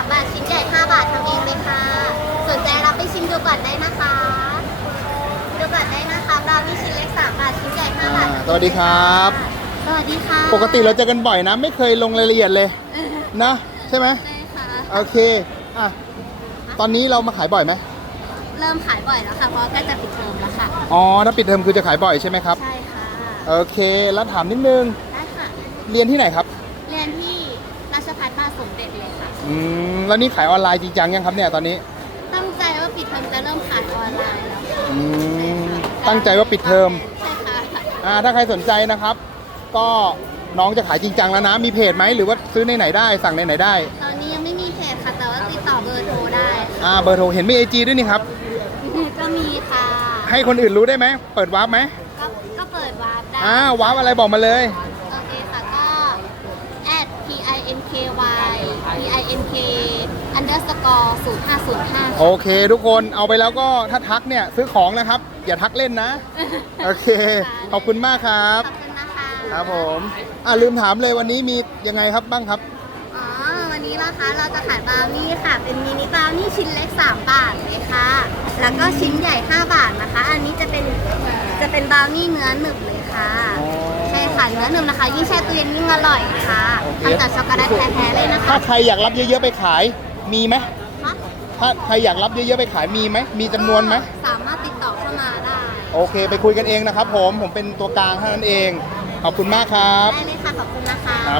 3 บาท ชิ้นใหญ่ 5 บาททำเองเลยค่ะ สนใจรับไปชิมดูก่อนได้นะคะดูก่อนได้นะคะบราวนี่ชิ้นเล็ก 3 บาท ชิ้นใหญ่ 5 บาทอ่าสวัสดีครับ สวัสดีค่ะปกติเราเจอกันบ่อยนะ ไม่เคยลงรายละเอียดเลยนะใช่ไหมใช่ค่ะ โอเคอะตอนนี้เรามาขายบ่อยไหมเริ่มขายบ่อยแล้วค่ะ เพราะใกล้จะปิดเทอมแล้วค่ะ อ๋อถ้าปิดเทอมคือจะขายบ่อยใช่ไหมครับใช่ค่ะ โอเค แล้วถามนิดนึงได้ค่ะ เรียนที่ไหนครับ เรียนที่ราชภัฏบ้าน สมเด็จเลยค่ะ อืมแล้วนี่ขายออนไลน์จริงจังยังครับเนี่ยตอนนี้ตั้งใจว่าปิดเทอมจะเริ่มขายออนไลน์แล้วค่ะอืมตั้งใจว่าปิดเทอมใช่ค่ะอ่าถ้าใครสนใจนะครับ ก็น้องจะขายจริงจังแล้วนะ มีเพจไหมหรือว่าซื้อในไหนได้ สั่งในไหนได้ตอนนี้ยังไม่มีเพจค่ะแต่ว่าติดต่อเบอร์โทรได้อ่าเบอร์โทรเห็นมีไอจีด้วยนี่ครับ ก็มีค่ะให้คนอื่นรู้ได้ไหมเปิดวาร์ปไหมก็ก็เปิดวาร์ปได้ อ่าวาร์ปอะไรบอกมาเลย โอเคค่ะก็ at p i n k y p i n k underscore 0505โอเค ทุกคนเอาไปแล้วก็ถ้าทักเนี่ยซื้อของนะครับ อย่าทักเล่นนะ โอเค ขอบคุณมากครับ ขอบคุณนะคะครับผมอ่าลืมถามเลยวันนี้มียังไงครับบ้างครับ อ๋อ วันนี้นะคะเราจะขายบราวนี่ค่ะ เป็นมินิบราวนี่ชิ้นเล็ก 3 บาทเลยค่ะ แล้วก็ชิ้นใหญ่ 5 บาทนะคะ อันนี้จะเป็นจะเป็นบราวนี่เนื้อหนึบเลยค่ะอ๋อใช่ค่ะ เนื้อหนึบนะคะ ยิ่งแช่ตู้เย็นยิ่งอร่อยค่ะโอเค ทำจากช็อกโกแลตแท้ๆเลยนะคะ ถ้าใครอยากรับเยอะๆไปขายมีไหมคะถ้าใครอยากรับเยอะๆไปขายมีไหมมีจำนวนไหมสามารถติดต่อเข้ามาได้โอเค ไปคุยกันเองนะครับผมผมเป็นตัวกลางเท่านั้นเองขอบคุณมากครับ ได้เลยค่ะขอบคุณนะคะ ครับ